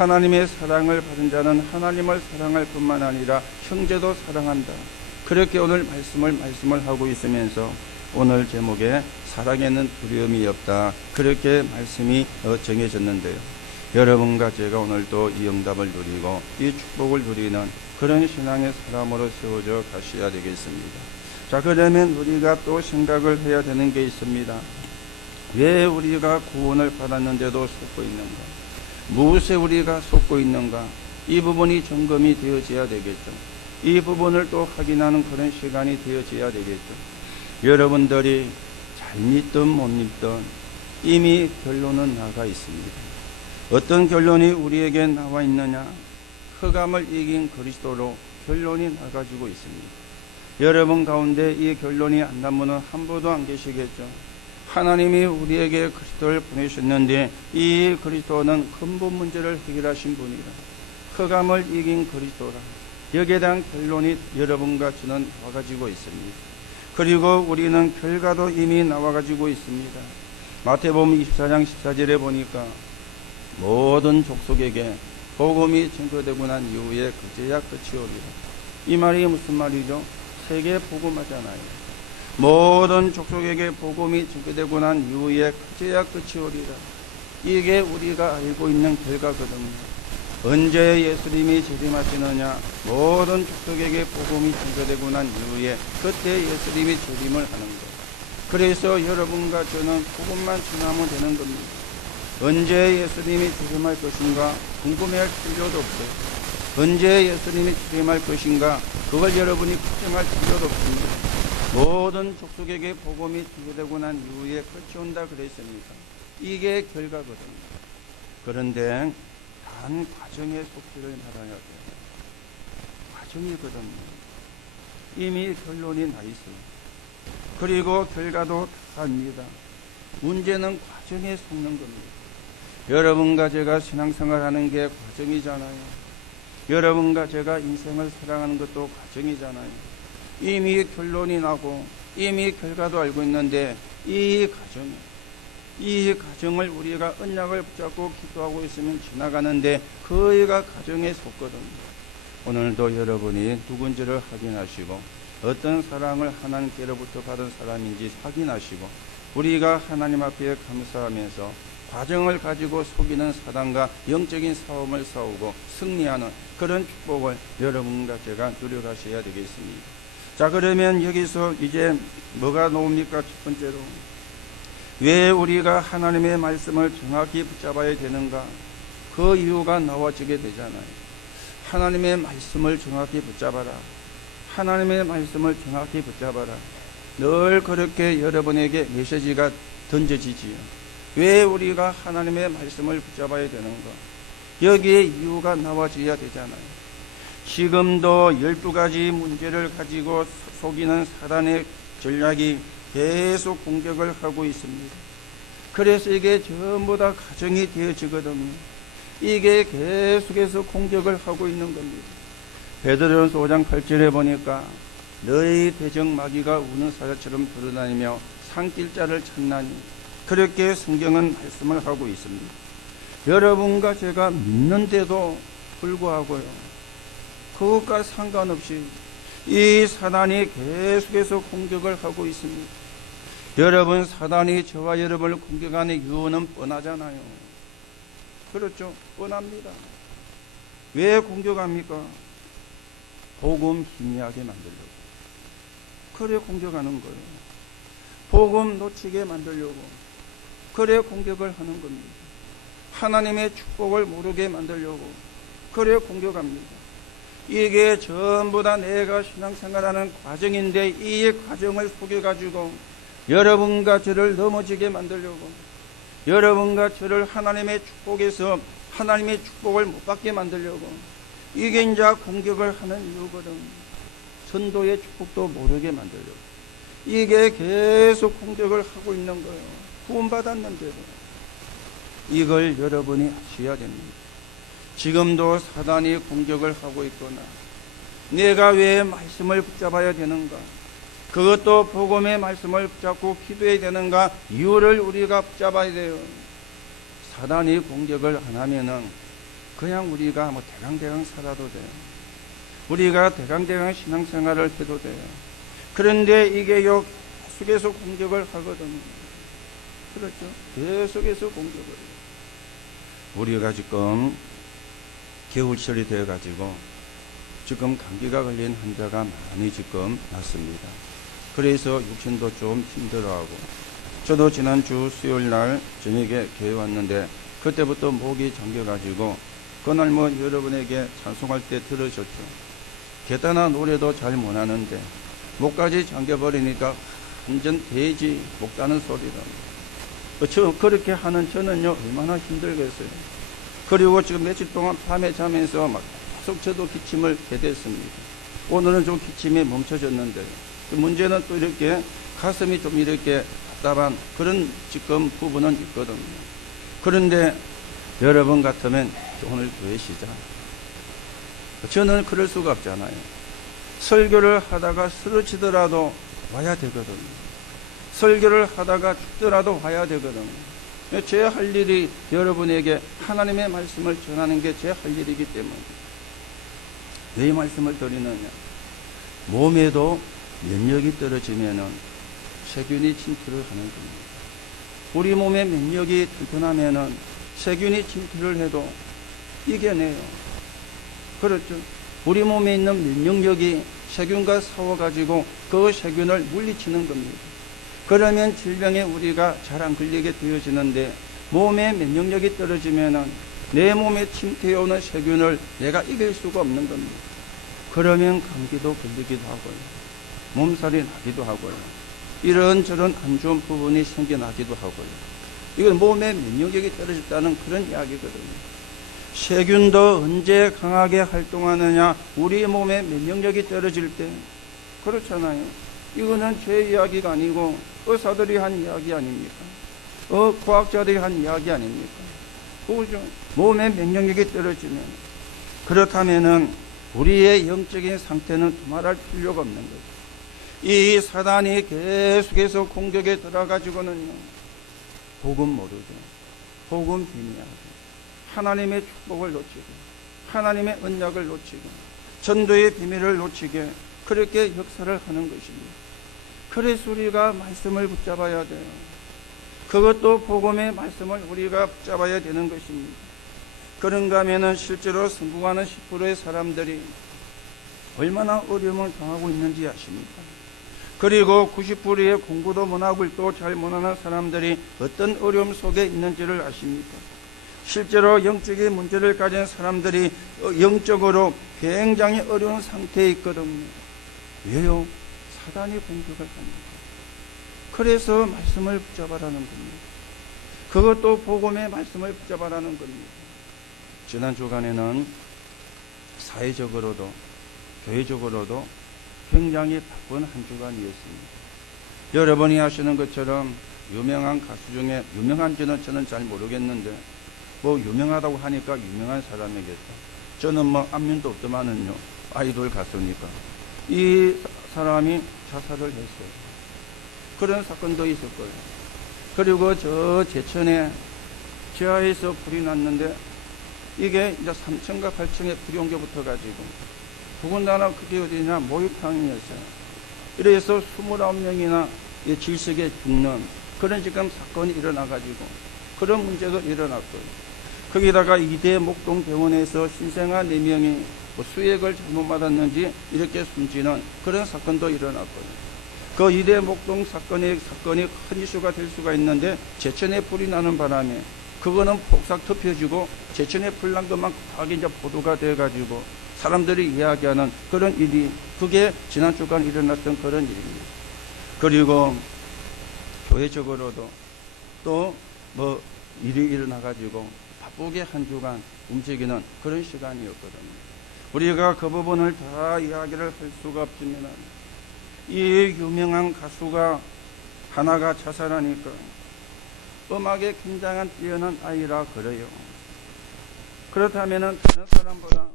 하나님의 사랑을 받은 자는 하나님을 사랑할 뿐만 아니라 형제도 사랑한다. 그렇게 오늘 말씀을 하고 있으면서 오늘 제목에 사랑에는 두려움이 없다. 그렇게 말씀이 정해졌는데요. 여러분과 제가 오늘도 이 응답을 누리고 이 축복을 누리는 그런 신앙의 사람으로 세워져 가셔야 되겠습니다. 자, 그러면 우리가 또 생각을 해야 되는 게 있습니다. 왜 우리가 구원을 받았는데도 속고 있는가? 무엇에 우리가 속고 있는가? 이 부분이 점검이 되어져야 되겠죠. 이 부분을 또 확인하는 그런 시간이 되어져야 되겠죠. 여러분들이 잘 믿든 못 믿든 이미 결론은 나가 있습니다. 어떤 결론이 우리에게 나와 있느냐? 흑암을 이긴 그리스도로 결론이 나가지고 있습니다. 여러분 가운데 이 결론이 안 난 분은 한 분도 안 계시겠죠. 하나님이 우리에게 그리스도를 보내셨는데 이 그리스도는 근본 문제를 해결하신 분이라. 흑암을 이긴 그리스도라. 여기에 대한 결론이 여러분과 저는 나와가지고 있습니다. 그리고 우리는 결과도 이미 나와가지고 있습니다. 마태복음 24장 14절에 보니까 모든 족속에게 복음이 증거되고 난 이후에 그제야 끝이 오리라. 이 말이 무슨 말이죠? 세계 복음하잖아요. 모든 족속에게 복음이 증거되고 난 이후에 그제야 끝이 오리라. 이게 우리가 알고 있는 결과거든요. 언제 예수님이 재림하시느냐? 모든 족속에게 복음이 증거되고 난 이후에 그때 예수님이 재림을 하는 거예요. 그래서 여러분과 저는 복음만 전하면 되는 겁니다. 언제 예수님이 재림할 것인가 궁금해할 필요도 없어요. 언제 예수님이 재림할 것인가 그걸 여러분이 걱정할 필요도 없습니다. 모든 족속에게 복음이 증거되고 난 이후에 끝이 온다 그랬습니까? 이게 결과거든요. 그런데 단 과정의 속도를 말아야 돼요. 과정이거든요. 이미 결론이 나 있어요. 그리고 결과도 다 압니다. 문제는 과정에 속는 겁니다. 여러분과 제가 신앙생활하는 게 과정이잖아요. 여러분과 제가 인생을 살아가는 것도 과정이잖아요. 이미 결론이 나고 이미 결과도 알고 있는데 이 과정을 우리가 언약을 붙잡고 기도하고 있으면 지나가는데 그의가 과정에 속거든요. 오늘도 여러분이 누군지를 확인하시고 어떤 사랑을 하나님께로부터 받은 사람인지 확인하시고 우리가 하나님 앞에 감사하면서 과정을 가지고 속이는 사단과 영적인 싸움을 싸우고 승리하는 그런 축복을 여러분과 제가 누려가셔야 되겠습니다. 자, 그러면 여기서 이제 뭐가 나옵니까? 첫 번째로 왜 우리가 하나님의 말씀을 정확히 붙잡아야 되는가? 그 이유가 나와지게 되잖아요. 하나님의 말씀을 정확히 붙잡아라. 하나님의 말씀을 정확히 붙잡아라. 늘 그렇게 여러분에게 메시지가 던져지지요. 왜 우리가 하나님의 말씀을 붙잡아야 되는가? 여기에 이유가 나와져야 되잖아요. 지금도 12가지 문제를 가지고 속이는 사단의 전략이 계속 공격을 하고 있습니다. 그래서 이게 전부 다 가정이 되어지거든요. 이게 계속해서 공격을 하고 있는 겁니다. 베드로전서 5장 8절에 보니까 너희 대적 마귀가 우는 사자처럼 돌아다니며 산길자를 찾나니 그렇게 성경은 말씀을 하고 있습니다. 여러분과 제가 믿는데도 불구하고요. 그것과 상관없이 이 사단이 계속해서 공격을 하고 있습니다. 여러분, 사단이 저와 여러분을 공격하는 이유는 뻔하잖아요. 그렇죠? 뻔합니다. 왜 공격합니까? 복음 희미하게 만들려고. 그래 공격하는 거예요. 복음 놓치게 만들려고. 그래 공격을 하는 겁니다. 하나님의 축복을 모르게 만들려고. 그래 공격합니다. 이게 전부 다 내가 신앙생활하는 과정인데 이 과정을 속여가지고 여러분과 저를 넘어지게 만들려고, 여러분과 저를 하나님의 축복에서 하나님의 축복을 못 받게 만들려고, 이게 이제 공격을 하는 이유거든. 전도의 축복도 모르게 만들려고. 이게 계속 공격을 하고 있는 거예요. 구원받았는데도. 이걸 여러분이 아셔야 됩니다. 지금도 사단이 공격을 하고 있거나 내가 왜 말씀을 붙잡아야 되는가, 그것도 복음의 말씀을 붙잡고 기도해야 되는가, 이유를 우리가 붙잡아야 돼요. 사단이 공격을 안 하면은 그냥 우리가 뭐 대강대강 살아도 돼요. 우리가 대강대강 신앙생활을 해도 돼요. 그런데 이게요, 계속해서 공격을 하거든요. 그렇죠? 계속해서 공격을 해요. 우리가 지금 겨울철이 되어가지고 지금 감기가 걸린 환자가 많이 지금 났습니다. 그래서 육신도 좀 힘들어하고, 저도 지난주 수요일날 저녁에 교회 왔는데 그때부터 목이 잠겨가지고, 그날 뭐 여러분에게 찬송할 때 들으셨죠? 게다나 노래도 잘 못하는데 목까지 잠겨버리니까 완전 돼지 목 따는 소리다. 그렇게 하는 저는요, 얼마나 힘들겠어요. 그리고 지금 며칠 동안 밤에 자면서 막 계속 저도 기침을 해댔습니다. 오늘은 좀 기침이 멈춰졌는데, 문제는 또 이렇게 가슴이 좀 이렇게 답답한 그런 지금 부분은 있거든요. 그런데 여러분 같으면 오늘 교회 시작. 저는 그럴 수가 없잖아요. 설교를 하다가 쓰러지더라도 와야 되거든요. 설교를 하다가 죽더라도 와야 되거든요. 제 할 일이 여러분에게 하나님의 말씀을 전하는 게 제 할 일이기 때문에. 왜 말씀을 드리느냐? 몸에도 면역이 떨어지면은 세균이 침투를 하는 겁니다. 우리 몸의 면역이 튼튼하면은 세균이 침투를 해도 이겨내요. 그렇죠? 우리 몸에 있는 면역력이 세균과 싸워가지고 그 세균을 물리치는 겁니다. 그러면 질병에 우리가 잘 안 걸리게 되어지는데, 몸의 면역력이 떨어지면은 내 몸에 침투해오는 세균을 내가 이길 수가 없는 겁니다. 그러면 감기도 걸리기도 하고요. 몸살이 나기도 하고요. 이런저런 안 좋은 부분이 생겨나기도 하고요. 이건 몸의 면역력이 떨어졌다는 그런 이야기거든요. 세균도 언제 강하게 활동하느냐? 우리 몸의 면역력이 떨어질 때. 그렇잖아요. 이거는 제 이야기가 아니고 의사들이 한 이야기 아닙니까? 과학자들이 한 이야기 아닙니까? 그거죠. 몸의 면역력이 떨어지면, 그렇다면은 우리의 영적인 상태는 두말할 필요가 없는 거죠. 이 사단이 계속해서 공격에 들어가지고는요, 복음 모르죠. 복음 비미하고, 하나님의 축복을 놓치고, 하나님의 언약을 놓치고, 전도의 비밀을 놓치게 그렇게 역사를 하는 것입니다. 그래서 우리가 말씀을 붙잡아야 돼요. 그것도 복음의 말씀을 우리가 붙잡아야 되는 것입니다. 그런가 하면은 실제로 성공하는 10%의 사람들이 얼마나 어려움을 당하고 있는지 아십니까? 그리고 90%의 공부도 못하고 또 잘 못하는 사람들이 어떤 어려움 속에 있는지를 아십니까? 실제로 영적인 문제를 가진 사람들이 영적으로 굉장히 어려운 상태에 있거든요. 왜요? 사단이 공격을 합니다. 그래서 말씀을 붙잡아라는 겁니다. 그것도 복음의 말씀을 붙잡아라는 겁니다. 지난 주간에는 사회적으로도 교회적으로도 굉장히 바쁜 한 주간이었습니다. 여러분이 아시는 것처럼 유명한 가수 중에, 유명한지는 저는 잘 모르겠는데 뭐 유명하다고 하니까 유명한 사람이겠다. 저는 뭐 안면도 없더만은요, 아이돌 가수니까. 이 사람이 자살을 했어요. 그런 사건도 있을 거예요. 그리고 저 제천에 지하에서 불이 났는데, 이게 이제 3층과 8층에 불이 옮겨 붙어가지고, 더군다나 그게 어디냐, 목욕탕이었어요. 이래서 29명이나 질식에 죽는 그런 지금 사건이 일어나가지고, 그런 문제가 일어났고요. 거기다가 이대 목동병원에서 신생아 4명이 수액을 잘못 받았는지 이렇게 숨지는 그런 사건도 일어났고요. 그 이대 목동 사건이 큰 이슈가 될 수가 있는데, 제천에 불이 나는 바람에 그거는 폭삭 덮여지고 제천에 불 난 것만 딱 이제 보도가 돼가지고 사람들이 이야기하는 그런 일이, 그게 지난 주간 일어났던 그런 일입니다. 그리고 교회적으로도 또 뭐 일이 일어나가지고 바쁘게 한 주간 움직이는 그런 시간이었거든요. 우리가 그 부분을 다 이야기를 할 수가 없지만, 이 유명한 가수가 하나가 자살하니까 음악에 굉장한 뛰어난 아이라 그래요. 그렇다면 다른 사람보다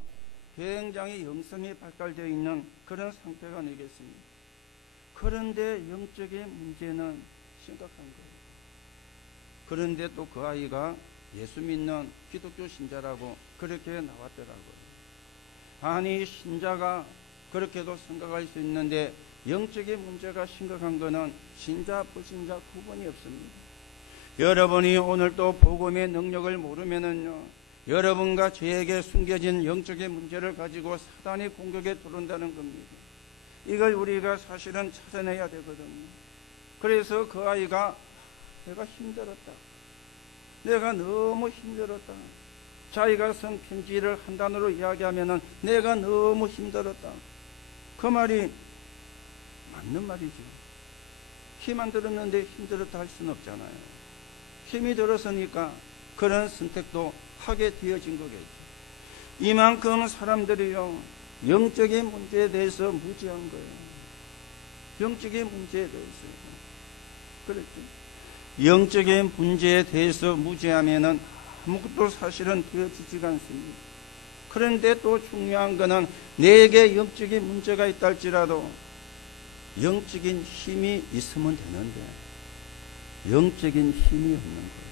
굉장히 영성이 발달되어 있는 그런 상태가 되겠습니다. 그런데 영적인 문제는 심각한 거예요. 그런데 또 그 아이가 예수 믿는 기독교 신자라고 그렇게 나왔더라고요. 아니, 신자가 그렇게도 생각할 수 있는데 영적인 문제가 심각한 것은 신자 불신자 구분이 없습니다. 여러분이 오늘 또 복음의 능력을 모르면은요, 여러분과 저에게 숨겨진 영적인 문제를 가지고 사단이 공격에 들어온다는 겁니다. 이걸 우리가 사실은 찾아내야 되거든요. 그래서 그 아이가 내가 힘들었다, 내가 너무 힘들었다, 자기가 쓴 편지를 한 단어로 이야기하면은 내가 너무 힘들었다, 그 말이 맞는 말이죠. 힘 안 들었는데 힘들었다 할 수는 없잖아요. 힘이 들었으니까 그런 선택도 하게 되어진 거겠죠. 이만큼 사람들이요, 영적인 문제에 대해서 무지한 거예요. 영적인 문제에 대해서. 그렇죠. 영적인 문제에 대해서 무지하면은 아무것도 사실은 되어지지가 않습니다. 그런데 또 중요한 것은 내게 영적인 문제가 있다 할지라도 영적인 힘이 있으면 되는데 영적인 힘이 없는 거예요.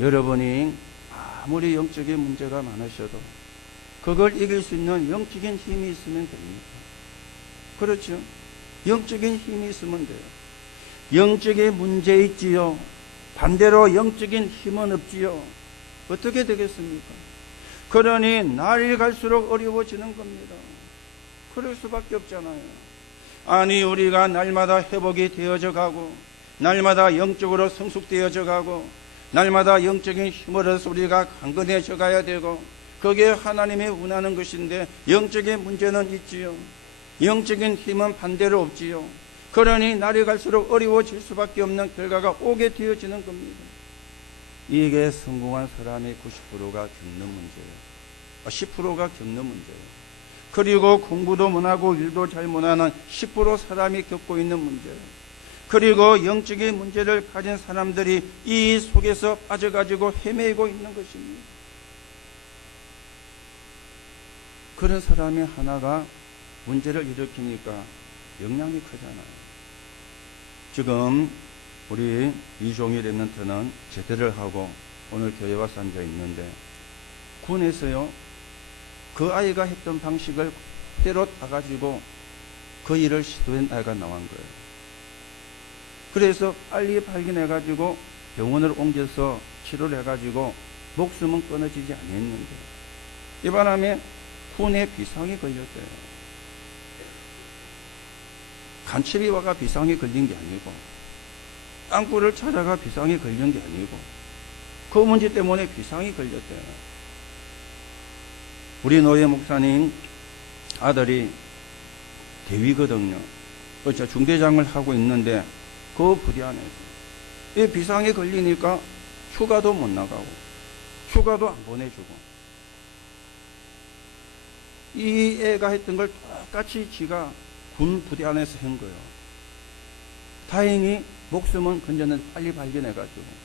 여러분이 아무리 영적인 문제가 많으셔도 그걸 이길 수 있는 영적인 힘이 있으면 됩니다. 그렇죠? 영적인 힘이 있으면 돼요. 영적인 문제 있지요. 반대로 영적인 힘은 없지요. 어떻게 되겠습니까? 그러니 날이 갈수록 어려워지는 겁니다. 그럴 수밖에 없잖아요. 아니, 우리가 날마다 회복이 되어져 가고 날마다 영적으로 성숙되어져 가고 날마다 영적인 힘을 얻어서 우리가 강건해져 가야 되고 그게 하나님의 원하는 것인데 영적인 문제는 있지요. 영적인 힘은 반대로 없지요. 그러니 날이 갈수록 어려워질 수밖에 없는 결과가 오게 되어지는 겁니다. 이게 성공한 사람의 90%가 겪는 문제예요. 10%가 겪는 문제예요. 그리고 공부도 못하고 일도 잘 못하는 10% 사람이 겪고 있는 문제예요. 그리고 영적인 문제를 가진 사람들이 이 속에서 빠져가지고 헤매고 있는 것입니다. 그런 사람이 하나가 문제를 일으키니까 영향이 크잖아요. 지금 우리 이종일 랩런트는 제대를 하고 오늘 교회 와서 앉아 있는데 군에서요, 그 아이가 했던 방식을 그대로 따가지고 그 일을 시도한 아이가 나온 거예요. 그래서 빨리 발견해가지고 병원을 옮겨서 치료를 해가지고 목숨은 끊어지지 않았는데 이 바람에 군에 비상이 걸렸어요. 간첩이와가 비상이 걸린 게 아니고 땅굴을 찾아가 비상이 걸린 게 아니고 그 문제 때문에 비상이 걸렸대요. 우리 노예 목사님 아들이 대위거든요. 그렇죠. 중대장을 하고 있는데 그 부대 안에서 이 비상이 걸리니까 휴가도 못 나가고 휴가도 안 보내주고 이 애가 했던 걸 똑같이 지가 군 부대 안에서 한 거예요. 다행히 목숨은 건졌는데 빨리 발견해가지고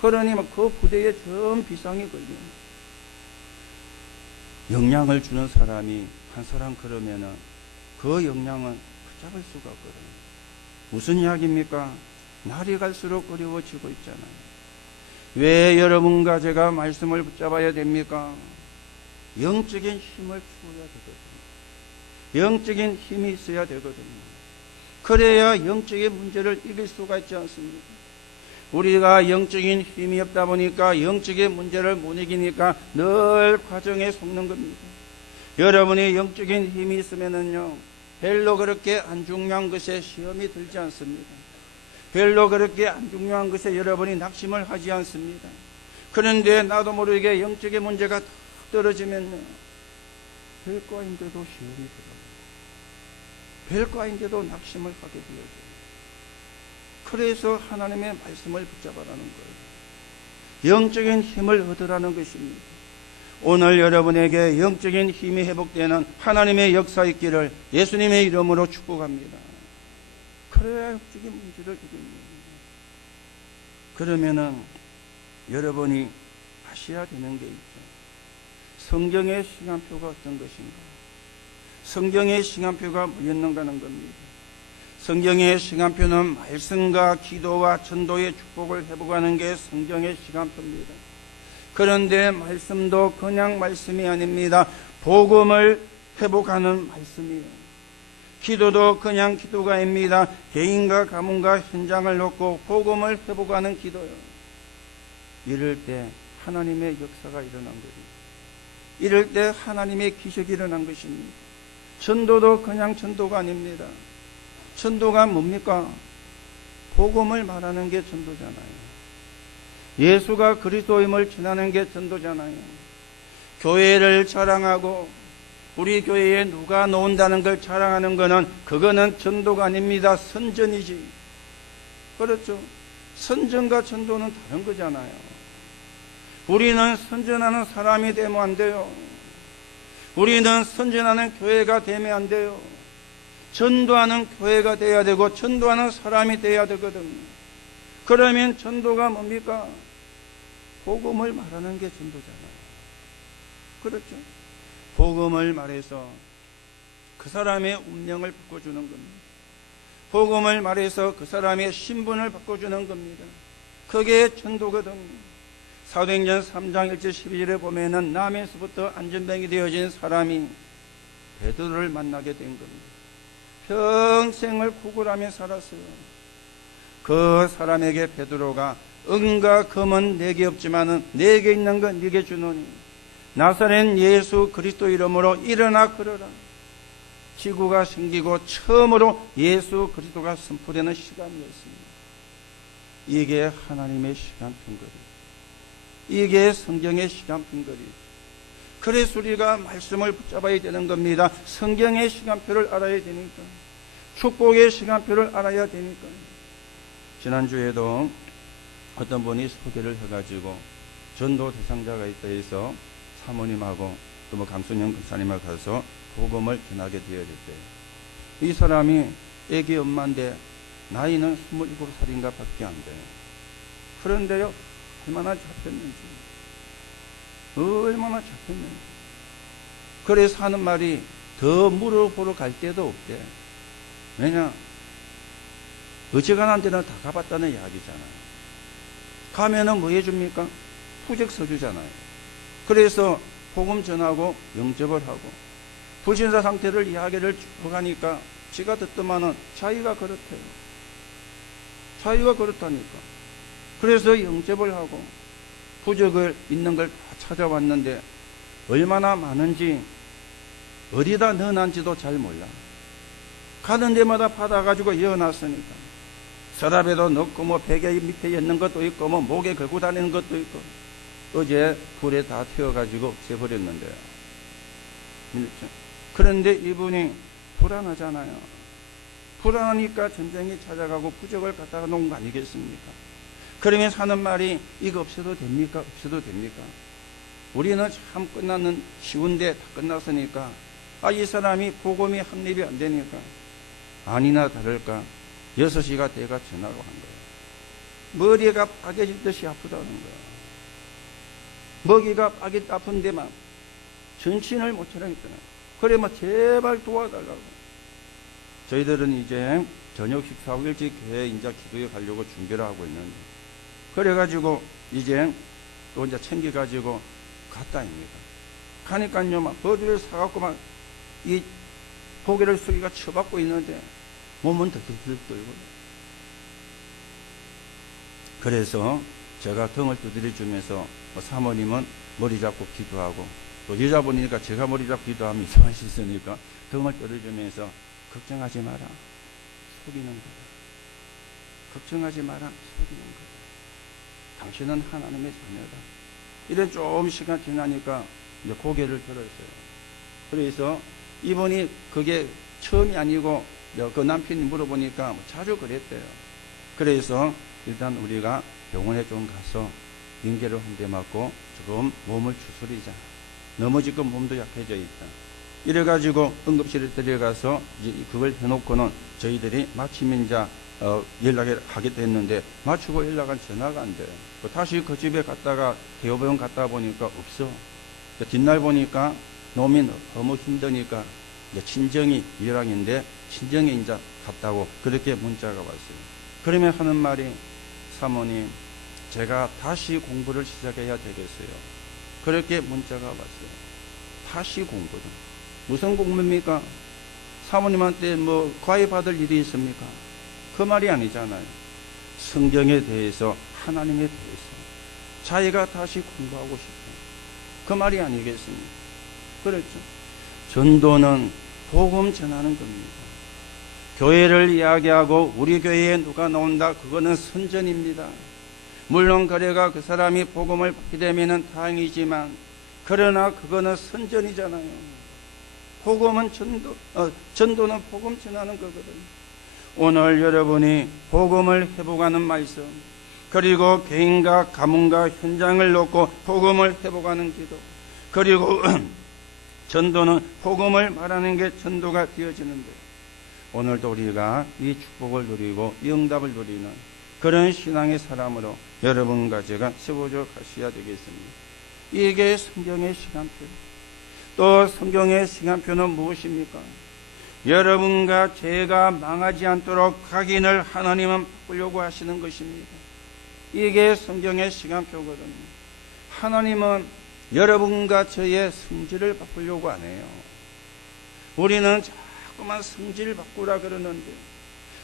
그러니 막 그 부대에 전 비상이 걸리는 영향을 주는 사람이 한 사람 그러면은 그 영향은 붙잡을 수가 없거든요. 무슨 이야기입니까? 날이 갈수록 어려워지고 있잖아요. 왜 여러분과 제가 말씀을 붙잡아야 됩니까? 영적인 힘을 키워야 되거든요. 영적인 힘이 있어야 되거든요. 그래야 영적인 문제를 이길 수가 있지 않습니까? 우리가 영적인 힘이 없다 보니까 영적인 문제를 못 이기니까 늘 과정에 속는 겁니다. 여러분이 영적인 힘이 있으면은요, 별로 그렇게 안 중요한 것에 시험이 들지 않습니다. 별로 그렇게 안 중요한 것에 여러분이 낙심을 하지 않습니다. 그런데 나도 모르게 영적인 문제가 탁 떨어지면요, 별거 아닌데도 시험이 들어요. 별거 아닌데도 낙심을 하게 되어져요. 그래서 하나님의 말씀을 붙잡아라는 거예요. 영적인 힘을 얻으라는 것입니다. 오늘 여러분에게 영적인 힘이 회복되는 하나님의 역사 있기를 예수님의 이름으로 축복합니다. 그래야 영적인 문제를 이깁니다. 그러면은 여러분이 아셔야 되는 게 있죠. 성경의 시간표가 어떤 것인가? 성경의 시간표가 뭐였는가 하는 겁니다. 성경의 시간표는 말씀과 기도와 전도의 축복을 회복하는 게 성경의 시간표입니다. 그런데 말씀도 그냥 말씀이 아닙니다. 복음을 회복하는 말씀이에요. 기도도 그냥 기도가 아닙니다. 개인과 가문과 현장을 놓고 복음을 회복하는 기도요. 이럴 때 하나님의 역사가 일어난 거예요. 이럴 때 하나님의 기적이 일어난 것입니다. 전도도 그냥 전도가 아닙니다. 전도가 뭡니까? 복음을 말하는 게 전도잖아요. 예수가 그리스도임을 전하는 게 전도잖아요. 교회를 자랑하고 우리 교회에 누가 나온다는 걸 자랑하는 거는 그거는 전도가 아닙니다. 선전이지. 그렇죠? 선전과 전도는 다른 거잖아요. 우리는 선전하는 사람이 되면 안 돼요. 우리는 선전하는 교회가 되면 안 돼요. 전도하는 교회가 돼야 되고 전도하는 사람이 돼야 되거든요. 그러면 전도가 뭡니까? 복음을 말하는 게 전도잖아요. 그렇죠? 복음을 말해서 그 사람의 운명을 바꿔주는 겁니다. 복음을 말해서 그 사람의 신분을 바꿔주는 겁니다. 그게 전도거든요. 사도행전 3장 1절 12절에 보면은 남에서부터 안전병이 되어진 사람이 베드로를 만나게 된 겁니다. 평생을 구걸하며 살았어요. 그 사람에게 베드로가 은과 금은 내게 없지만은 내게 있는 건 네게 주노니 나사렛 예수 그리스도 이름으로 일어나 걸어라. 지구가 생기고 처음으로 예수 그리스도가 선포되는 시간이었습니다. 이게 하나님의 시간표인 거예요. 이게 성경의 시간표인 거예요. 그래서 우리가 말씀을 붙잡아야 되는 겁니다. 성경의 시간표를 알아야 되니까. 축복의 시간표를 알아야 되니까. 지난주에도 어떤 분이 소개를 해가지고 전도 대상자가 있다 해서 사모님하고 또 뭐 강순영 근사님하고 가서 복음을 전하게 되어졌대요. 이 사람이 애기 엄마인데 나이는 27살인가 밖에 안 돼요. 그런데요, 얼마나 잡혔는지. 얼마나 잡혔는지. 그래서 하는 말이 더 물어보러 갈 데도 없대. 왜냐? 어지간한 데는 다 가봤다는 이야기잖아요. 가면은 뭐 해줍니까? 후적서 주잖아요. 그래서 복음 전하고 영접을 하고 불신자 상태를 이야기를 쭉 하니까 지가 듣더만은 자기가 그렇대요. 자기가 그렇다니까. 그래서 영접을 하고 부적을 있는 걸 다 찾아왔는데 얼마나 많은지 어디다 넣어놨는지도 잘 몰라. 가는 데마다 받아가지고 이어놨으니까 서랍에도 넣고 뭐 베개 밑에 있는 것도 있고 뭐 목에 걸고 다니는 것도 있고 어제 불에 다 태워가지고 없애버렸는데요. 그런데 이분이 불안하잖아요. 불안하니까 전쟁이 찾아가고 부적을 갖다가 놓은 거 아니겠습니까? 그러면서 하는 말이 이거 없애도 됩니까? 없애도 됩니까? 우리는 참 끝나는 쉬운데 다 끝났으니까 이 사람이 복음이 합립이 안 되니까 아니나 다를까 6시가 돼가 전화가 온 거예요. 머리가 빠개질 듯이 아프다는 거예요. 먹이가 빠개 아픈데만 전신을 못 차리겠다는 거예요. 그래 뭐 제발 도와달라고. 저희들은 이제 저녁 식사하고 일찍 교회 이제 기도에 가려고 준비를 하고 있는데 그래가지고 이제 또 이제 챙겨가지고 갔다입니다. 가니까요 막 버들을 사갖고 막 이 고개를 숙이가 쳐박고 있는데 몸은 덜덜 떨고. 그래서 제가 등을 두드려주면서 사모님은 머리 잡고 기도하고 또 여자분이니까 제가 머리 잡고 기도하면 이상할 수 있으니까 등을 떨어주면서 걱정하지 마라. 속이는 거다. 걱정하지 마라. 속이는 거다. 당신은 하나님의 자녀다. 이런 좀 시간 지나니까 이제 고개를 들었어요. 그래서 이분이 그게 처음이 아니고 그 남편이 물어보니까 자주 그랬대요. 그래서 일단 우리가 병원에 좀 가서 인계를 한 대 맞고 조금 몸을 추스리자. 넘어지고 몸도 약해져 있다. 이래가지고 응급실에 데려가서 이제 그걸 해놓고는 저희들이 마침 이제 연락을 하게 됐는데 맞추고 연락한 전화가 안 돼요. 다시 그 집에 갔다가 대호병원 갔다 보니까 없어. 뒷날 보니까 놈이 너무 힘드니까 이제 친정이 밀양인데 친정에 이제 갔다고 그렇게 문자가 왔어요. 그러면 하는 말이, 사모님, 제가 다시 공부를 시작해야 되겠어요. 그렇게 문자가 왔어요. 다시 공부를. 무슨 공부입니까? 사모님한테 뭐 과외 받을 일이 있습니까? 그 말이 아니잖아요. 성경에 대해서, 하나님에 대해서 자기가 다시 공부하고 싶어요. 그 말이 아니겠습니까? 그렇죠. 전도는 복음 전하는 겁니다. 교회를 이야기하고 우리 교회에 누가 나온다, 그거는 선전입니다. 물론 그래가 그 사람이 복음을 받게 되면 다행이지만, 그러나 그거는 선전이잖아요. 복음은 전도는 복음 전하는 거거든요. 오늘 여러분이 복음을 회복하는 말씀, 그리고 개인과 가문과 현장을 놓고 복음을 회복하는 기도, 그리고 전도는 복음을 말하는 게 전도가 되어지는데, 오늘도 우리가 이 축복을 누리고 이 응답을 누리는 그런 신앙의 사람으로 여러분과 제가 세워져 가셔야 되겠습니다. 이게 성경의 시간표. 또 성경의 시간표는 무엇입니까? 여러분과 제가 망하지 않도록 각인을 하나님은 바꾸려고 하시는 것입니다. 이게 성경의 시간표거든요. 하나님은 여러분과 저의 성질을 바꾸려고 안 해요. 우리는 자꾸만 성질을 바꾸라 그러는데,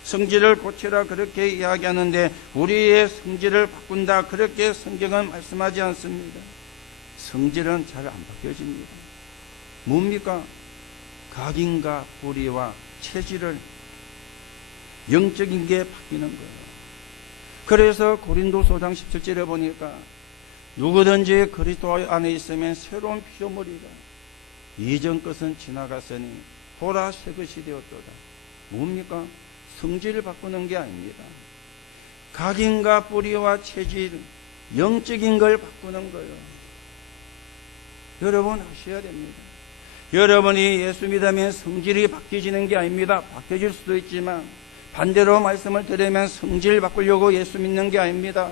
성질을 고치라 그렇게 이야기하는데, 우리의 성질을 바꾼다 그렇게 성경은 말씀하지 않습니다. 성질은 잘 안 바뀌어집니다. 뭡니까? 각인과 뿌리와 체질을, 영적인 게 바뀌는 거예요. 그래서 고린도서 5장 17절에 보니까 누구든지 그리스도 안에 있으면 새로운 피조물이다. 이전 것은 지나갔으니 보라 새 것이 되었도다. 뭡니까? 성질을 바꾸는 게 아닙니다. 각인과 뿌리와 체질, 영적인 걸 바꾸는 거예요. 여러분 하셔야 됩니다. 여러분이 예수 믿으면 성질이 바뀌어지는 게 아닙니다. 바뀌어질 수도 있지만, 반대로 말씀을 드리면 성질 바꾸려고 예수 믿는 게 아닙니다.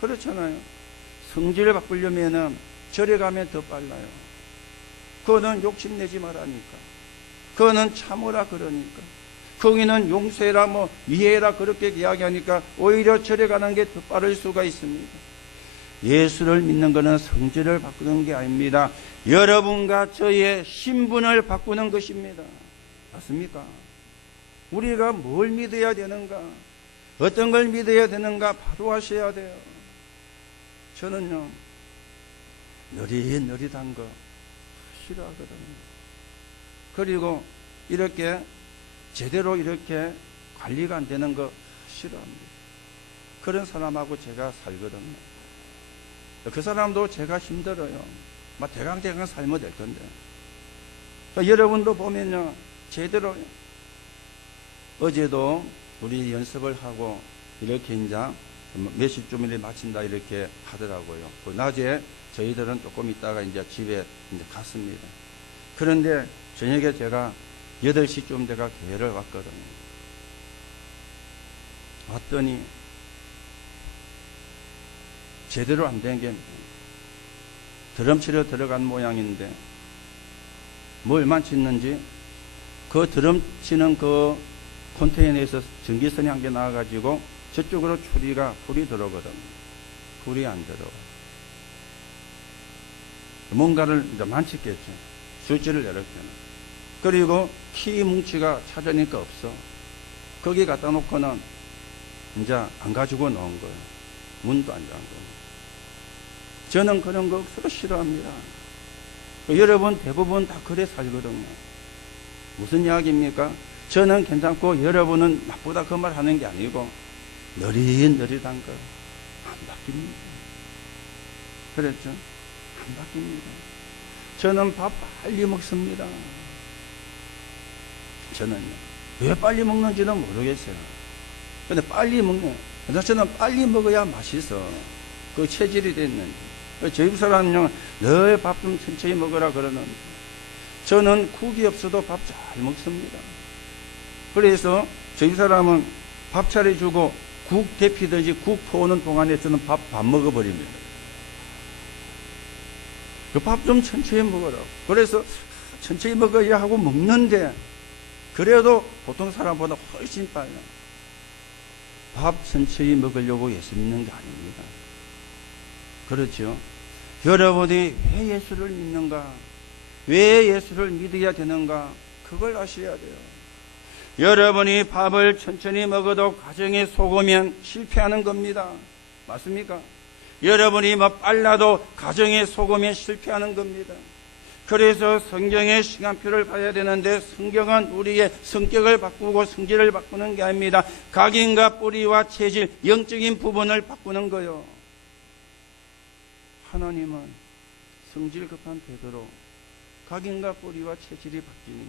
그렇잖아요. 성질을 바꾸려면 절에 가면 더 빨라요. 그거는 욕심내지 말라니까. 그거는 참으라 그러니까. 거기는 용서해라, 뭐 이해해라 그렇게 이야기하니까 오히려 절에 가는 게 더 빠를 수가 있습니다. 예수를 믿는 것은 성질을 바꾸는 게 아닙니다. 여러분과 저의 신분을 바꾸는 것입니다. 맞습니까? 우리가 뭘 믿어야 되는가, 어떤 걸 믿어야 되는가 바로 하셔야 돼요. 저는요, 느릿느릿한 거 싫어하거든요. 그리고 이렇게 제대로 이렇게 관리가 안 되는 거 싫어합니다. 그런 사람하고 제가 살거든요. 그 사람도 제가 힘들어요. 막 대강대강 살면 될 건데. 그러니까 여러분도 보면요, 제대로, 어제도 우리 연습을 하고 이렇게 이제 몇 시쯤에 마친다 이렇게 하더라고요. 그 낮에 저희들은 조금 있다가 이제 집에 이제 갔습니다. 그런데 저녁에 제가 8시쯤 제가 교회를 왔거든요. 왔더니 제대로 안 된 게 드럼 치러 들어간 모양인데, 뭐 얼마나 치는지, 그 드럼 치는 그 컨테이너에서 전기선이 한 개 나와가지고 저쪽으로 불이 들어오거든요. 불이 안 들어와. 뭔가를 이제 만졌겠죠. 스위치를 열었잖아요. 그리고 키 뭉치가 찾으니까 없어. 거기 갖다 놓고는 이제 안 가지고 놓은 거예요. 문도 안 잠그고. 저는 그런 거 서로 싫어합니다. 여러분 대부분 다 그래 살거든요. 무슨 이야기입니까? 저는 괜찮고 여러분은 나보다 그 말 하는 게 아니고 느릿느릿한 거 안 바뀝니다. 그랬죠? 안 바뀝니다. 저는 밥 빨리 먹습니다. 저는요, 왜 빨리 먹는지는 모르겠어요. 근데 빨리 먹네. 저는 빨리 먹어야 맛있어. 그 체질이 됐는지. 저희 사람은요, 늘 밥 좀 천천히 먹으라 그러는데, 저는 국이 없어도 밥 잘 먹습니다. 그래서 저희 사람은 밥 차려주고 국 데피든지 국 퍼오는 동안에 저는 밥 먹어버립니다. 그 밥 좀 천천히 먹으라고. 그래서 천천히 먹어야 하고 먹는데 그래도 보통 사람보다 훨씬 빨라. 밥 천천히 먹으려고 예수 믿는 게 아닙니다. 그렇죠? 여러분이 왜 예수를 믿는가? 왜 예수를 믿어야 되는가? 그걸 아셔야 돼요. 여러분이 밥을 천천히 먹어도 가정에 속으면 실패하는 겁니다. 맞습니까? 여러분이 빨라도 가정에 속으면 실패하는 겁니다. 그래서 성경의 시간표를 봐야 되는데 성경은 우리의 성격을 바꾸고 성질을 바꾸는 게 아닙니다. 각인과 뿌리와 체질, 영적인 부분을 바꾸는 거예요. 하나님은 성질 급한 베드로, 각인과 뿌리와 체질이 바뀌니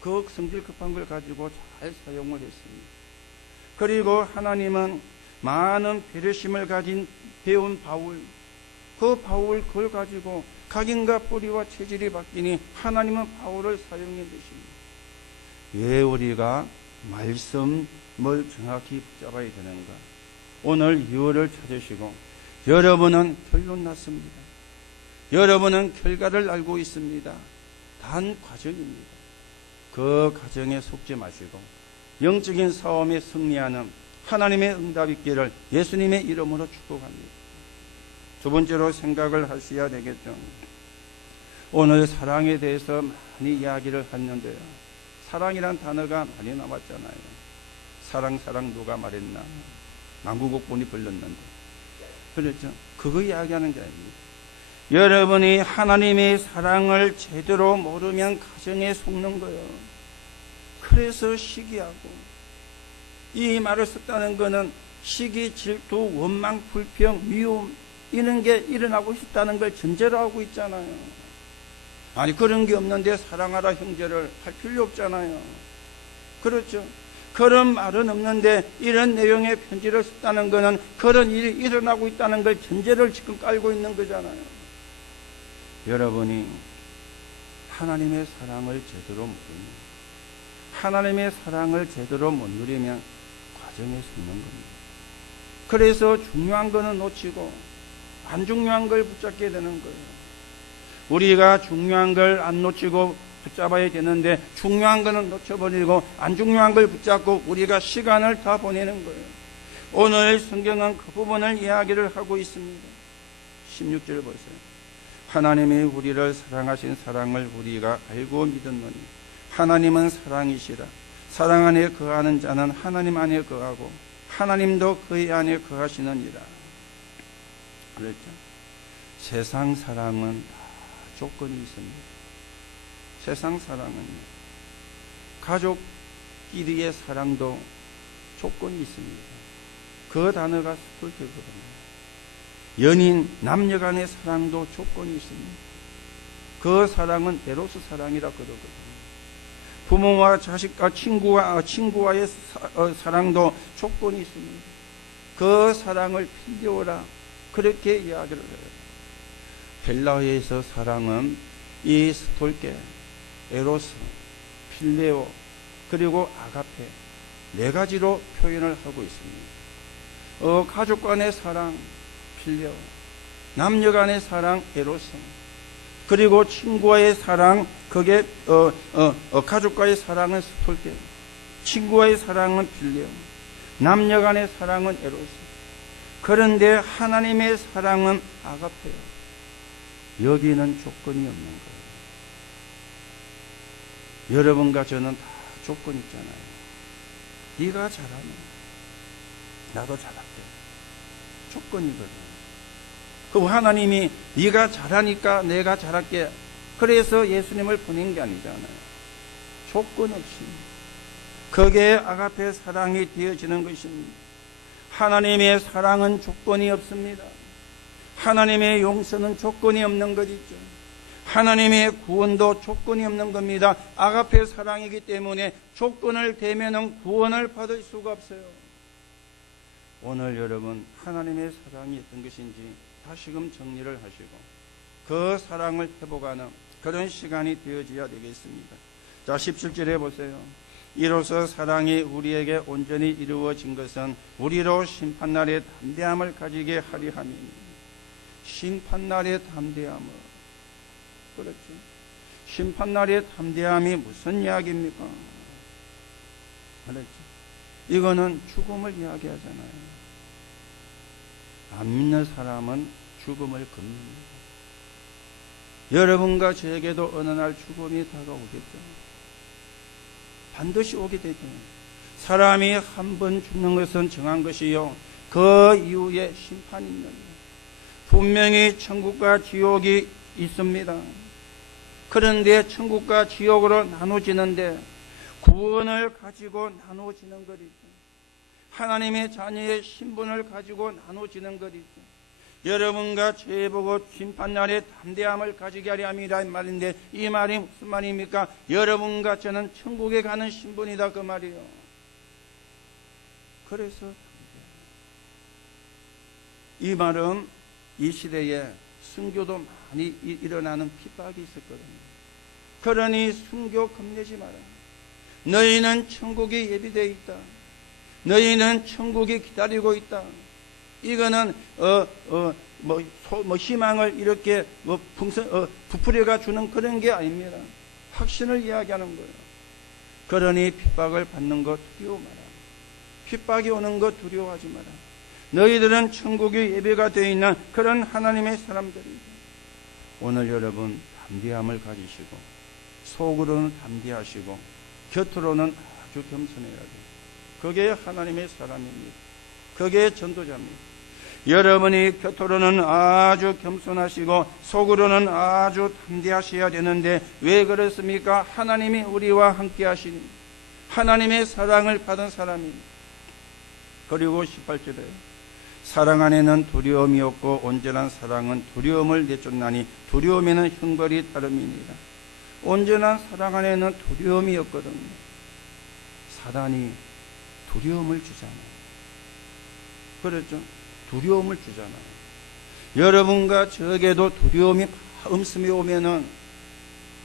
그 성질 급한 걸 가지고 잘 사용을 했습니다. 그리고 하나님은 많은 배려심을 가진 배운 바울, 그 바울 그걸 가지고 각인과 뿌리와 체질이 바뀌니 하나님은 바울을 사용해 주십니다. 왜 우리가 말씀을 정확히 붙잡아야 되는가? 오늘 이유를 찾으시고 여러분은 결론 났습니다. 여러분은 결과를 알고 있습니다. 단 과정입니다. 그 과정에 속지 마시고 영적인 싸움에 승리하는 하나님의 응답 있기를 예수님의 이름으로 축복합니다. 두 번째로 생각을 하셔야 되겠죠. 오늘 사랑에 대해서 많이 이야기를 했는데요. 사랑이란 단어가 많이 나왔잖아요. 사랑 누가 말했나? 남궁옥분이 불렀는데. 그렇죠? 그거 이야기하는 게 아닙니다. 여러분이 하나님의 사랑을 제대로 모르면 가정에 속는 거예요. 그래서 시기하고 이 말을 썼다는 것은 시기, 질투, 원망, 불평, 미움 이런 게 일어나고 있다는 걸 전제로 하고 있잖아요. 아니 그런 게 없는데 사랑하라 형제를 할 필요 없잖아요. 그렇죠? 그런 말은 없는데 이런 내용의 편지를 썼다는 것은 그런 일이 일어나고 있다는 걸 전제를 지금 깔고 있는 거잖아요. 여러분이 하나님의 사랑을 제대로 모르면, 하나님의 사랑을 제대로 못 누리면 과정에 속는 겁니다. 그래서 중요한 거는 놓치고 안 중요한 걸 붙잡게 되는 거예요. 우리가 중요한 걸 안 놓치고 붙잡아야 되는데 중요한 거는 놓쳐버리고 안 중요한 걸 붙잡고 우리가 시간을 다 보내는 거예요. 오늘 성경은 그 부분을 이야기를 하고 있습니다. 16절 보세요. 하나님이 우리를 사랑하신 사랑을 우리가 알고 믿었노니 하나님은 사랑이시라. 사랑 안에 거하는 자는 하나님 안에 거하고 하나님도 그의 안에 거하시느니라. 그렇죠? 세상 사랑은 다 조건이 있습니다. 세상 사랑은 가족끼리의 사랑도 조건이 있습니다. 그 단어가 스톨케거든요. 연인, 남녀 간의 사랑도 조건이 있습니다. 그 사랑은 에로스 사랑이라 그러거든요. 부모와 자식과 친구와의 사랑도 조건이 있습니다. 그 사랑을 필요라 그렇게 이야기를 해요. 헬라어에서 사랑은 이 스톨케, 에로스, 필레오, 그리고 아가페 네 가지로 표현을 하고 있습니다. 가족 간의 사랑, 필레오, 남녀 간의 사랑, 에로스, 그리고 친구와의 사랑, 그게 가족과의 사랑은 스톨케, 친구와의 사랑은 필레오, 남녀 간의 사랑은 에로스. 그런데 하나님의 사랑은 아가페요. 여기는 조건이 없는 거예요. 여러분과 저는 다 조건 있잖아요. 네가 잘하면 나도 잘할게. 조건이거든. 그럼 하나님이 네가 잘하니까 내가 잘할게. 그래서 예수님을 보낸 게 아니잖아요. 조건 없이. 그게 아가페 사랑이 되어지는 것입니다. 하나님의 사랑은 조건이 없습니다. 하나님의 용서는 조건이 없는 것 있죠. 하나님의 구원도 조건이 없는 겁니다. 아가페 사랑이기 때문에 조건을 대면은 구원을 받을 수가 없어요. 오늘 여러분 하나님의 사랑이 어떤 것인지 다시금 정리를 하시고 그 사랑을 회복하는 그런 시간이 되어져야 되겠습니다. 자, 17절에 보세요. 이로써 사랑이 우리에게 온전히 이루어진 것은 우리로 심판날에 담대함을 가지게 하리 함이니. 심판날의 담대함을, 그렇죠? 심판날의 담대함이 무슨 이야기입니까? 알았죠? 이거는 죽음을 이야기하잖아요. 안 믿는 사람은 죽음을 겁니다. 여러분과 저에게도 어느 날 죽음이 다가오겠죠. 반드시 오게 되죠. 사람이 한 번 죽는 것은 정한 것이요, 그 이후에 심판이 있는 거예요. 분명히 천국과 지옥이 있습니다. 그런데 천국과 지옥으로 나눠지는데 구원을 가지고 나눠지는 것이죠. 하나님의 자녀의 신분을 가지고 나눠지는 것이죠. 여러분과 죄 보고 심판날에 담대함을 가지게 하려 함이라 말인데, 이 말이 무슨 말입니까? 여러분과 저는 천국에 가는 신분이다, 그 말이요. 그래서 이 말은 이 시대에 순교도 많이 일어나는 핍박이 있었거든요. 그러니 순교 겁내지 마라. 너희는 천국이 예비되어 있다. 너희는 천국이 기다리고 있다. 이거는 희망을 이렇게 부풀려가 주는 그런 게 아닙니다. 확신을 이야기하는 거예요. 그러니 핍박을 받는 것 두려워 마라. 핍박이 오는 것 두려워하지 마라. 너희들은 천국이 예배가 되어 있는 그런 하나님의 사람들이다. 오늘 여러분 담대함을 가지시고, 속으로는 담대하시고 곁으로는 아주 겸손해야 돼요. 그게 하나님의 사람입니다. 그게 전도자입니다. 여러분이 곁으로는 아주 겸손하시고 속으로는 아주 담대하셔야 되는데 왜 그렇습니까? 하나님이 우리와 함께 하시니, 하나님의 사랑을 받은 사람입니다. 그리고 18절에 사랑 안에는 두려움이 없고 온전한 사랑은 두려움을 내쫓나니 두려움에는 형벌이 따름이니라. 온전한 사랑 안에는 두려움이 없거든요. 사단이 두려움을 주잖아요. 그렇죠? 두려움을 주잖아요. 여러분과 저에게도 두려움이 음습이 오면은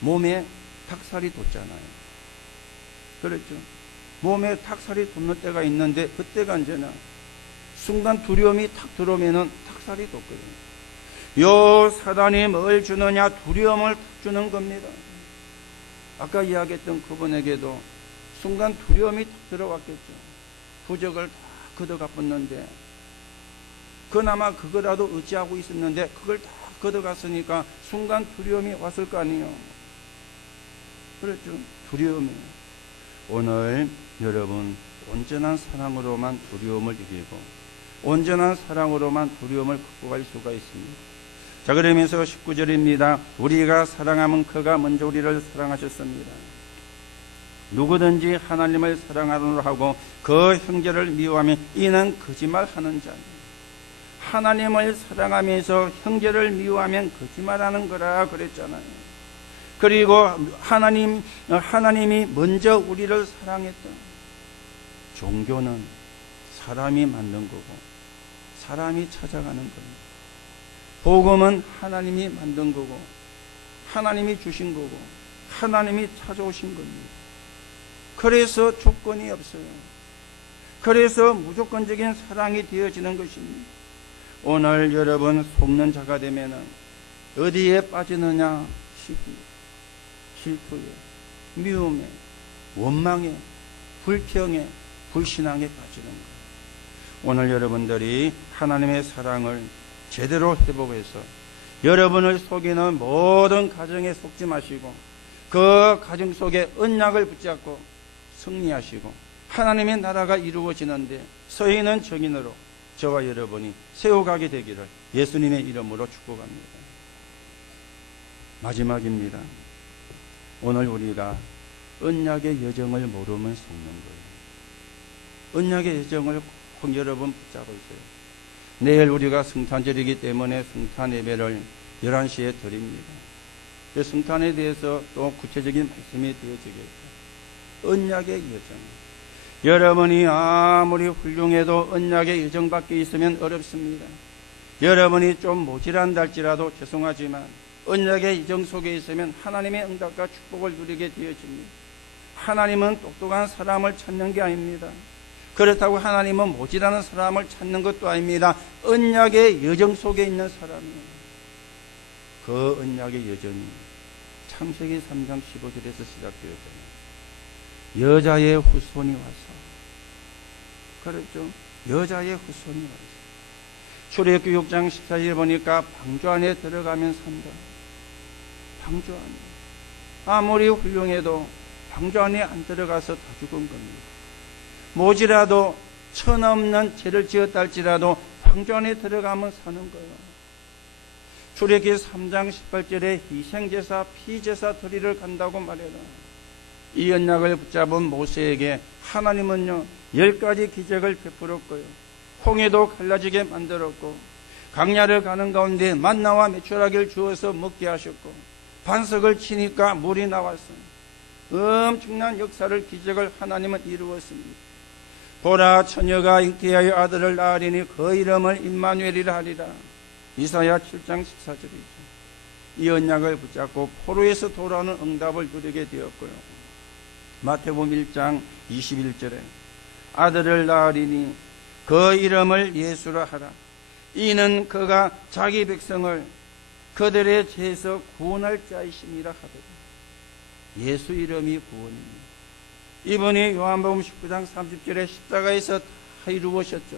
몸에 닭살이 돋잖아요. 그렇죠? 몸에 닭살이 돋는 때가 있는데 그때가 언제나 순간 두려움이 탁 들어오면은 닭살이 돋거든요. 요 사단이 뭘 주느냐? 두려움을 탁 주는 겁니다. 아까 이야기했던 그분에게도 순간 두려움이 탁 들어왔겠죠. 부적을 다 걷어가 붙는데 그나마 그거라도 의지하고 있었는데 그걸 다 걷어갔으니까 순간 두려움이 왔을 거 아니에요. 그렇죠? 두려움이. 오늘 여러분 온전한 사랑으로만 두려움을 이기고 온전한 사랑으로만 두려움을 극복할 수가 있습니다. 자, 그러면서 19절입니다. 우리가 사랑하면 그가 먼저 우리를 사랑하셨습니다. 누구든지 하나님을 사랑하노라 하고 그 형제를 미워하면 이는 거짓말하는 자입니다. 하나님을 사랑하면서 형제를 미워하면 거짓말하는 거라 그랬잖아요. 그리고 하나님이 먼저 우리를 사랑했다. 종교는 사람이 만든 거고 사람이 찾아가는 겁니다. 복음은 하나님이 만든 거고 하나님이 주신 거고 하나님이 찾아오신 겁니다. 그래서 조건이 없어요. 그래서 무조건적인 사랑이 되어지는 것입니다. 오늘 여러분 속는 자가 되면은 어디에 빠지느냐? 시기에, 질투에, 미움에, 원망에, 불평에, 불신앙에 빠지는 거예요. 오늘 여러분들이 하나님의 사랑을 제대로 회복해서 여러분을 속이는 모든 가정에 속지 마시고 그 가정 속에 언약을 붙잡고 승리하시고 하나님의 나라가 이루어지는데 서 있는 정인으로 저와 여러분이 세워가게 되기를 예수님의 이름으로 축복합니다. 마지막입니다. 오늘 우리가 언약의 여정을 모르면 속는 거예요. 언약의 여정을 꼭 여러분 붙잡고 있어요. 내일 우리가 성탄절이기 때문에 성탄 예배를 11시에 드립니다. 그 성탄에 대해서 또 구체적인 말씀이 되어지겠죠. 언약의 여정. 여러분이 아무리 훌륭해도 언약의 여정 밖에 있으면 어렵습니다. 여러분이 좀 모질한다 할지라도 죄송하지만 언약의 여정 속에 있으면 하나님의 응답과 축복을 누리게 되어집니다. 하나님은 똑똑한 사람을 찾는 게 아닙니다. 그렇다고 하나님은 모질하는 사람을 찾는 것도 아닙니다. 언약의 여정 속에 있는 사람이에요. 그 언약의 여정이 창세기 3장 15절에서 시작되었잖아요. 여자의 후손이 와서, 그렇죠? 여자의 후손이 와서. 출애굽기 6장 14절 보니까 방주 안에 들어가면 산다. 방주 안에. 아무리 훌륭해도 방주 안에 안 들어가서 다 죽은 겁니다. 모지라도 천 없는 죄를 지었다 할지라도 방주 안에 들어가면 사는 거예요. 출애굽기 3장 18절에 희생제사, 피제사 드리러 간다고 말해라. 이 언약을 붙잡은 모세에게 하나님은요 10가지 기적을 베풀었고요, 홍해도 갈라지게 만들었고, 강야를 가는 가운데 만나와 메추라기를 주어서 먹게 하셨고, 반석을 치니까 물이 나왔어요. 엄청난 역사를, 기적을 하나님은 이루었습니다. 보라, 처녀가 잉태하여 아들을 낳으리니 그 이름을 임마누엘이라 하리라. 이사야 7장 14절이죠. 이 언약을 붙잡고 포로에서 돌아오는 응답을 누리게 되었고요. 마태복음 1장 21절에 아들을 낳으리니 그 이름을 예수라 하라. 이는 그가 자기 백성을 그들의 죄에서 구원할 자이심이라 하더라. 예수 이름이 구원입니다. 이분이 요한복음 19장 30절에 십자가에서 다 이루으셨죠.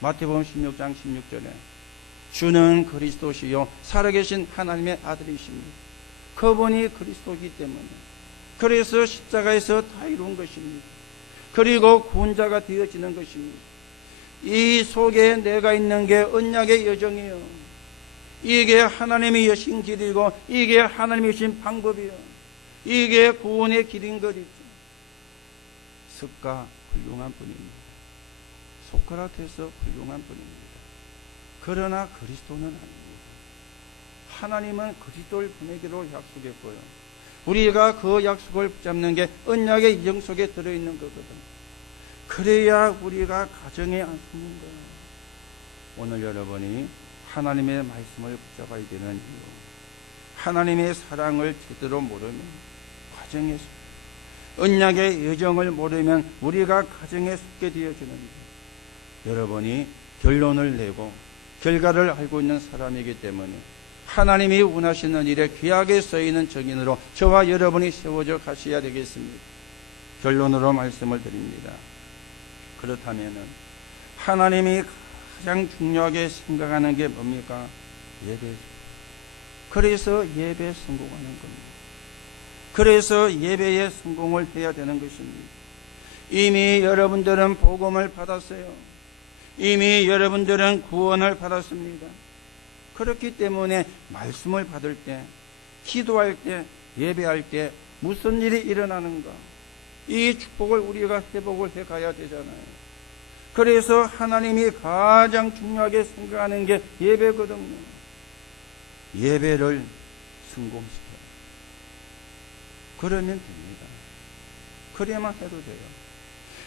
마태복음 16장 16절에 주는 그리스도시요 살아계신 하나님의 아들이십니다. 그분이 그리스도이기 때문에, 그래서 십자가에서 다 이룬 것입니다. 그리고 구원자가 되어지는 것입니다. 이 속에 내가 있는 게 언약의 여정이요, 이게 하나님이 여신 길이고, 이게 하나님이 여신 방법이요, 이게 구원의 길인 거죠. 습가 훌륭한 분입니다. 소크라테스 훌륭한 분입니다. 그러나 그리스도는 아닙니다. 하나님은 그리스도를 보내기로 약속했고요, 우리가 그 약속을 붙잡는 게 언약의 이정 속에 들어있는 거거든. 그래야 우리가 가정에 안 숨는 거예요. 오늘 여러분이 하나님의 말씀을 붙잡아야 되는 이유, 하나님의 사랑을 제대로 모르면 가정에 숨, 언약의 여정을 모르면 우리가 가정에 숨게 되어지는 거예요. 여러분이 결론을 내고 결과를 알고 있는 사람이기 때문에 하나님이 원하시는 일에 귀하게 쓰이는 증인으로 저와 여러분이 세워져 가셔야 되겠습니다. 결론으로 말씀을 드립니다. 그렇다면 하나님이 가장 중요하게 생각하는 게 뭡니까? 예배. 그래서 예배에 성공하는 겁니다. 그래서 예배에 성공을 해야 되는 것입니다. 이미 여러분들은 복음을 받았어요. 이미 여러분들은 구원을 받았습니다. 그렇기 때문에 말씀을 받을 때, 기도할 때, 예배할 때 무슨 일이 일어나는가, 이 축복을 우리가 회복을 해가야 되잖아요. 그래서 하나님이 가장 중요하게 생각하는 게 예배거든요. 예배를 성공시켜요. 그러면 됩니다. 그래만 해도 돼요.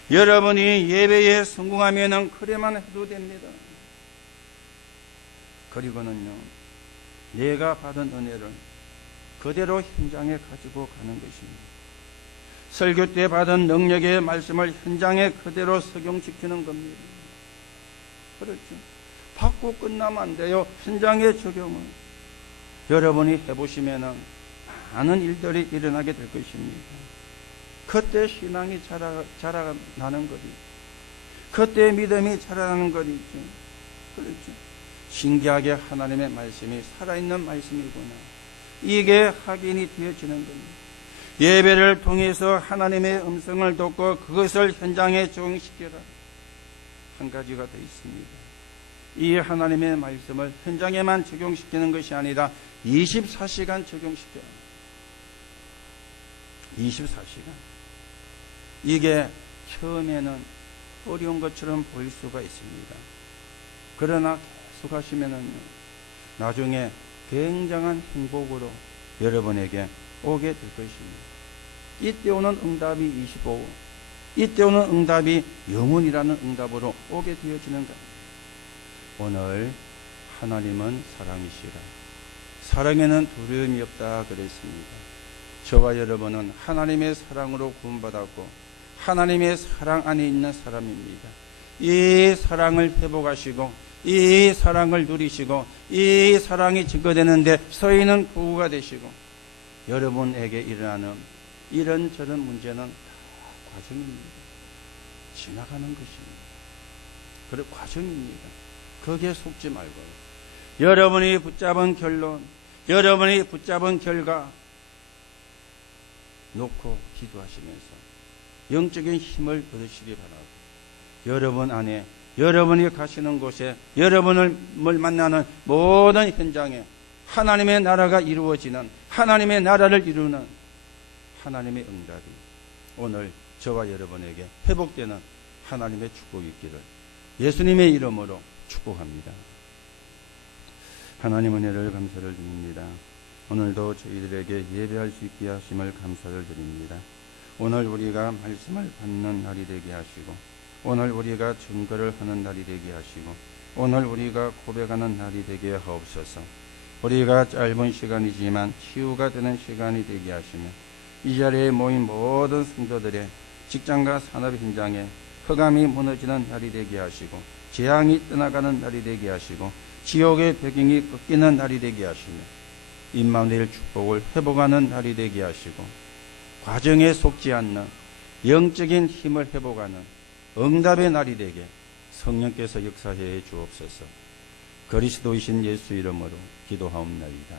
여러분이 예배에 성공하면 그래만 해도 됩니다. 그리고는요, 내가 받은 은혜를 그대로 현장에 가지고 가는 것입니다. 설교 때 받은 능력의 말씀을 현장에 그대로 적용시키는 겁니다. 그렇죠. 받고 끝나면 안 돼요. 현장에 적용을. 여러분이 해보시면 많은 일들이 일어나게 될 것입니다. 그때 신앙이 자라나는 거지. 그때 믿음이 자라나는 거지. 그렇죠. 신기하게 하나님의 말씀이 살아있는 말씀이구나, 이게 확인이 되어지는 겁니다. 예배를 통해서 하나님의 음성을 듣고 그것을 현장에 적용시켜라. 한 가지가 더 있습니다. 이 하나님의 말씀을 현장에만 적용시키는 것이 아니라 24시간 적용시켜라. 24시간. 이게 처음에는 어려운 것처럼 보일 수가 있습니다. 그러나 계속 하시면은요, 나중에 굉장한 행복으로 여러분에게 오게 될 것입니다. 이때 오는 응답이 25, 이때 오는 응답이 영원이라는 응답으로 오게 되어지는 겁니다. 오늘 하나님은 사랑이시라. 사랑에는 두려움이 없다 그랬습니다. 저와 여러분은 하나님의 사랑으로 구원받았고 하나님의 사랑 안에 있는 사람입니다. 이 사랑을 회복하시고 이 사랑을 누리시고 이 사랑이 증거되는데 서있는 구구가 되시고 여러분에게 일어나는 이런저런 문제는 다 과정입니다. 지나가는 것입니다. 그래 과정입니다. 거기에 속지 말고요. 여러분이 붙잡은 결론, 여러분이 붙잡은 결과 놓고 기도하시면서 영적인 힘을 얻으시기 바라고, 여러분 안에, 여러분이 가시는 곳에, 여러분을 만나는 모든 현장에 하나님의 나라가 이루어지는, 하나님의 나라를 이루는 하나님의 응답이 오늘 저와 여러분에게 회복되는 하나님의 축복이 있기를 예수님의 이름으로 축복합니다. 하나님 은혜를 감사를 드립니다. 오늘도 저희들에게 예배할 수 있게 하심을 감사를 드립니다. 오늘 우리가 말씀을 받는 날이 되게 하시고, 오늘 우리가 증거를 하는 날이 되게 하시고, 오늘 우리가 고백하는 날이 되게 하옵소서. 우리가 짧은 시간이지만 치유가 되는 시간이 되게 하시며, 이 자리에 모인 모든 성도들의 직장과 산업 현장에 흑암이 무너지는 날이 되게 하시고, 재앙이 떠나가는 날이 되게 하시고, 지옥의 벽경이 꺾이는 날이 되게 하시며, 임마누엘 축복을 회복하는 날이 되게 하시고, 과정에 속지 않는 영적인 힘을 회복하는 응답의 날이 되게 성령께서 역사해 주옵소서. 그리스도이신 예수 이름으로 기도하옵나이다.